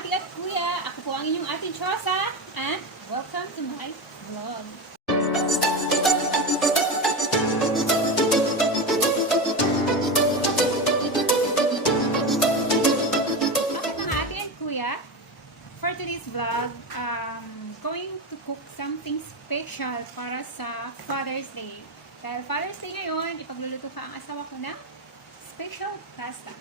ate at kuya. Ako po ang inyong ate Chosa. And welcome to my vlog. Okay mga ate at kuya. For today's vlog, going to cook something special para sa Father's Day. Dahil Father's Day ngayon, ipagluluto ka ang asawa ko ng special pasta.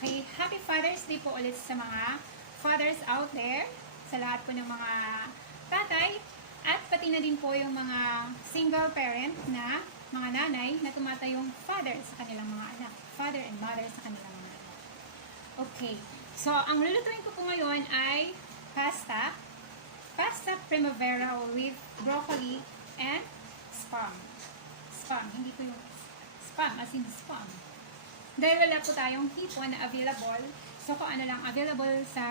Okay, happy Father's Day po ulit sa mga fathers out there, sa lahat po ng mga tatay, at pati na din po yung mga single parent na mga nanay na tumatayong father sa kanilang mga anak. Father and mother sa kanilang mga anak. Okay, so ang lulutuin ko po ngayon ay pasta primavera with broccoli and spam. Spam, hindi po yung spam, as in spam. Dahil wala po tayong hipon na available, so kung ano lang available sa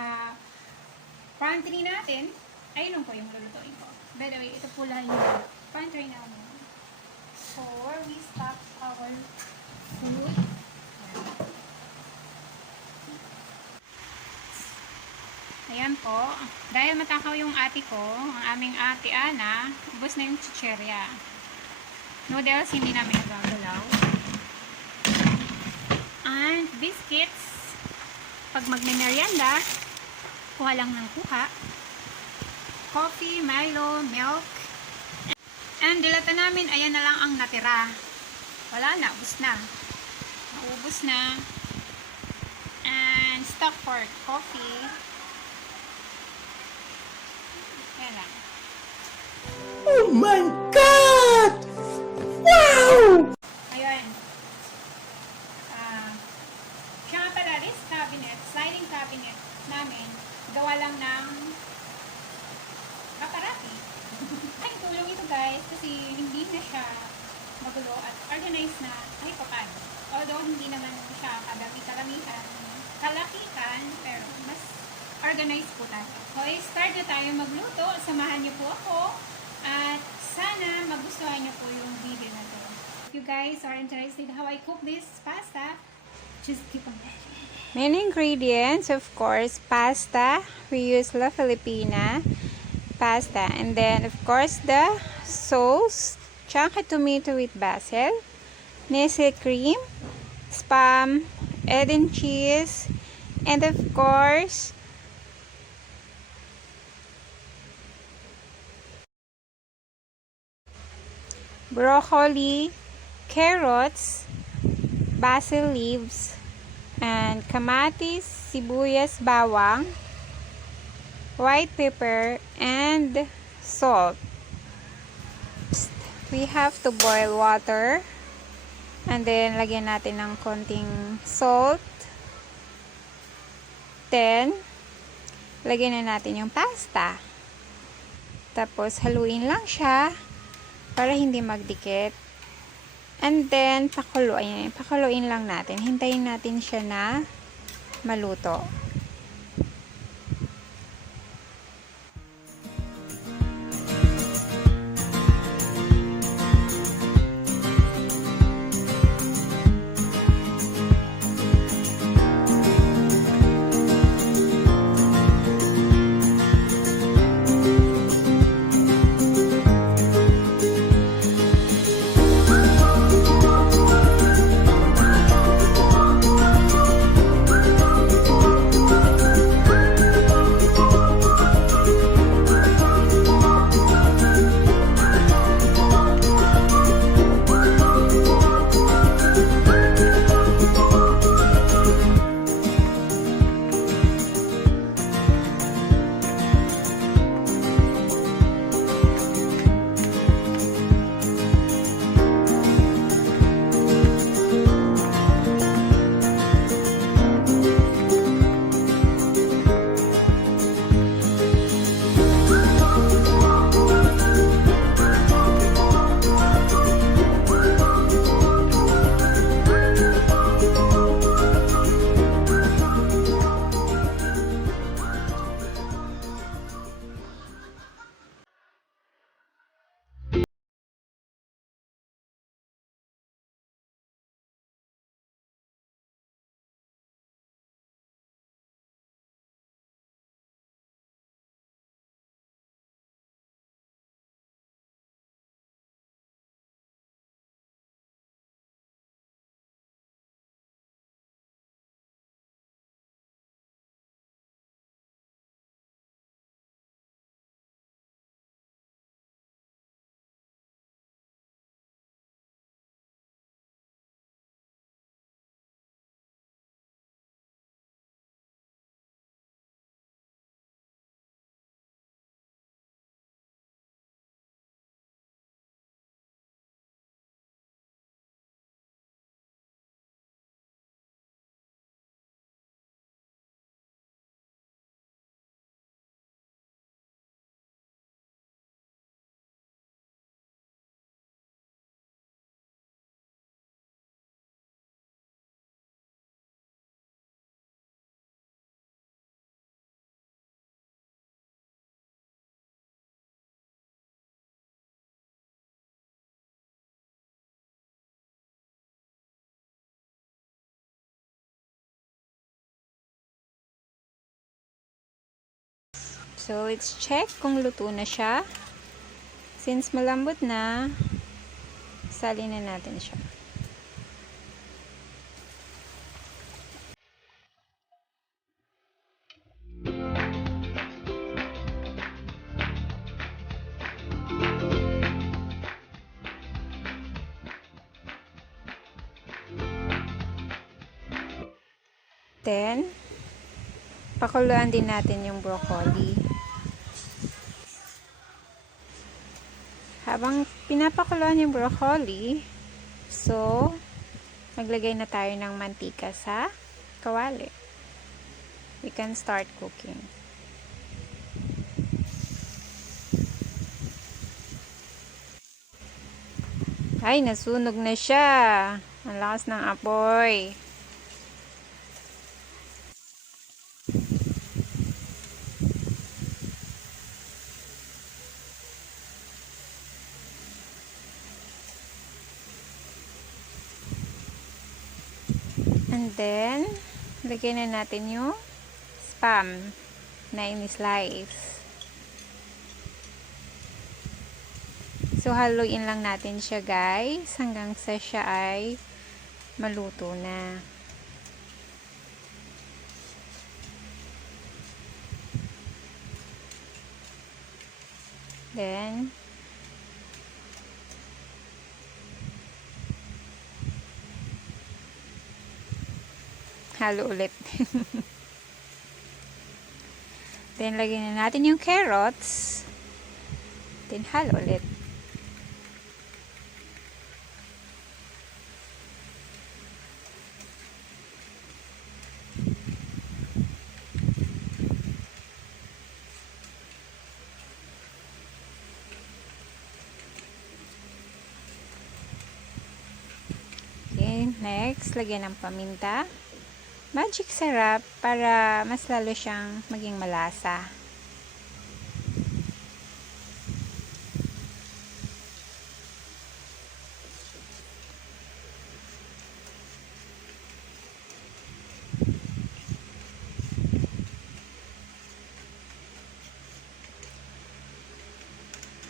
pantry natin, ayun po yung lulutuin ko. By the way, ito po lang yung pantry namin. Before we stock our food, ayan po. Dahil matakaw yung ate ko, ang aming ate Ana, ubos na yung chicherya. Noodles, hindi namin nagagalaw. And biscuits, pag magme-merienda, kuha lang ng kuha. Coffee, Milo, milk. And dilata namin, ayan na lang ang natira. Wala na, ubos na. Naubos na. And stock for coffee. Ayan lang. Oh my God! Wow! Ayan. Siya nga pala, this cabinet, sliding cabinet namin, gawa lang ng kaparati. Ay, tulong ito guys, kasi hindi na siya magulo at organized na kahit paano. Although hindi naman siya kadami-kalamihan, kalakihan, pero mas organized po tayo. Okay, start na tayo magluto. Samahan niyo po ako at sana magustuhan niyo po yung video na to. If you guys are interested how I cook this pasta, just keep on watching. Main ingredients, of course, pasta. We use La Filipina pasta. And then, of course, the sauce, chunky tomato with basil, Nestle cream, spam, egg and cheese, and of course, broccoli, carrots, basil leaves, and kamatis, sibuyas, bawang, white pepper, and salt. We have to boil water, and then lagyan natin ng konting salt. Then lagyan na natin yung pasta, tapos haluin lang siya para hindi magdikit. And then, pakuluin lang natin. Hintayin natin siya na maluto. So, let's check kung luto na siya. Since malambot na, salin na natin siya. Then, pakuluan din natin yung broccoli. Habang pinapakuluan yung broccoli, so, maglagay na tayo ng mantika sa kawali. We can start cooking. Ay, nasunog na siya. Ang lakas ng apoy. And then, lagyan na natin yung spam na in-slice. So, haluin lang natin siya guys hanggang sa siya ay maluto na. Then, halo ulit. Then, lagyan na natin yung carrots. Then, halo ulit. Okay, next, lagyan ng paminta. Magic sarap para mas lalo siyang maging malasa.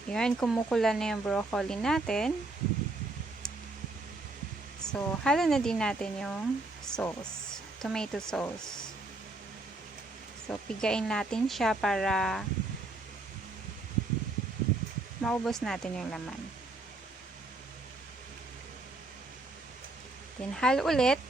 Yan, kumukulo na yung broccoli natin. So, halo na din natin yung sauce. Tomato sauce. So, pigain natin siya para maubos natin yung laman. Then, halo ulit.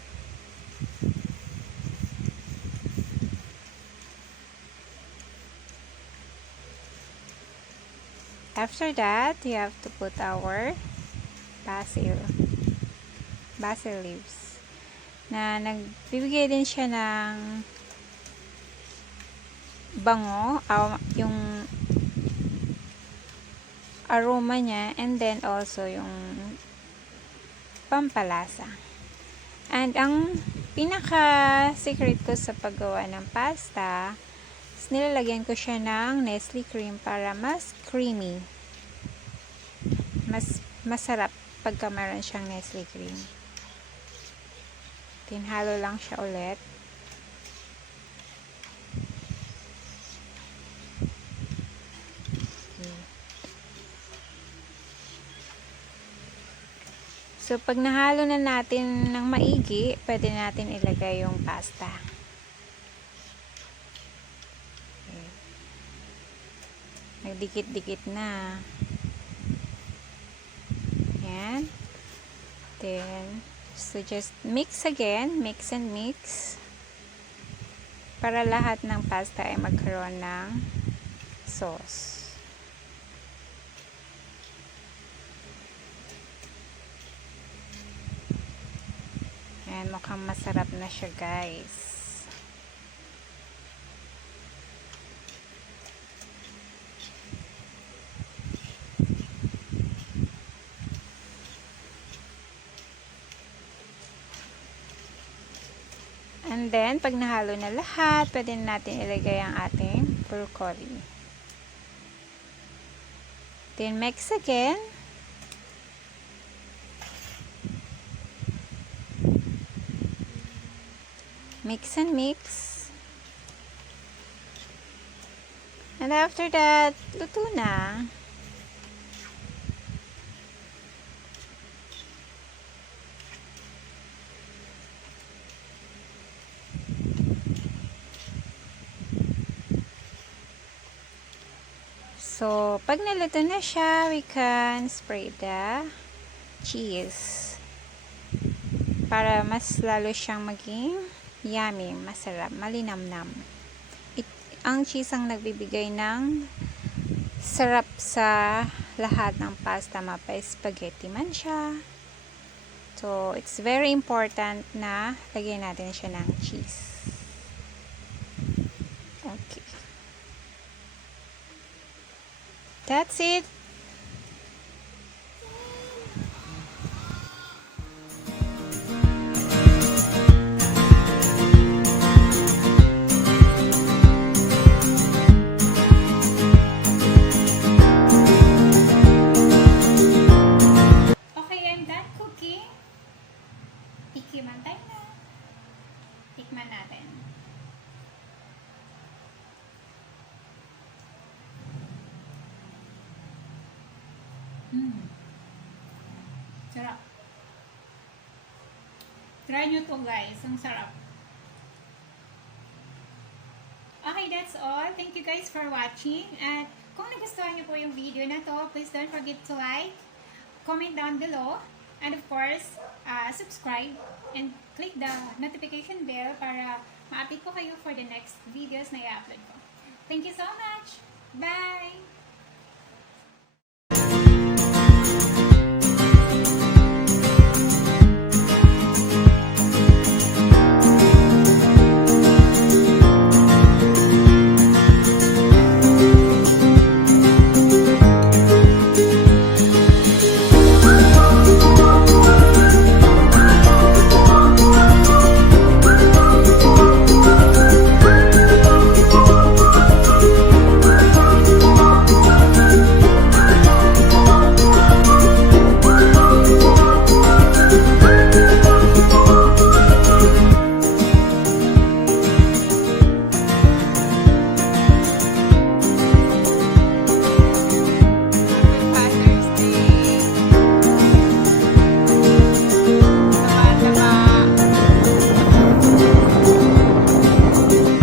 After that, you have to put our basil leaves. Na nagbibigay din siya ng bango, yung aroma niya, and then also yung pampalasa. And ang pinaka-secret ko sa paggawa ng pasta, nilalagyan ko siya ng Nestle cream para mas creamy. Mas masarap pagka meron siyang Nestle cream. Tinhalo lang siya ulit. Okay. So, pag nahalo na natin ng maigi, pwede natin ilagay yung pasta. Okay. Nagdikit-dikit na. Yan. Then, so just mix again, mix and mix para lahat ng pasta ay magkaroon ng sauce. Ayan, mukhang masarap na siya guys. And then, pag nahalo na lahat, pwede natin ilagay ang ating broccoli. Then, mix again. Mix and mix. And after that, luto na. So, pag naluto na siya, we can spray the cheese. Para mas lalo siyang maging yummy, masarap, malinamnam. Ang cheese ang nagbibigay ng sarap sa lahat ng pasta, mapa-spaghetti man siya. So, it's very important na lagyan natin siya ng cheese. Okay. That's it. Okay, I'm done cooking. Tikman tayo na. Tikman natin. Sarap. Try nyo to guys. Ang sarap. Okay, that's all. Thank you guys for watching. At kung nagustuhan nyo po yung video na to, please don't forget to like, comment down below, and of course, subscribe and click the notification bell para ma-update ko kayo for the next videos na i-upload ko. Thank you so much! Bye!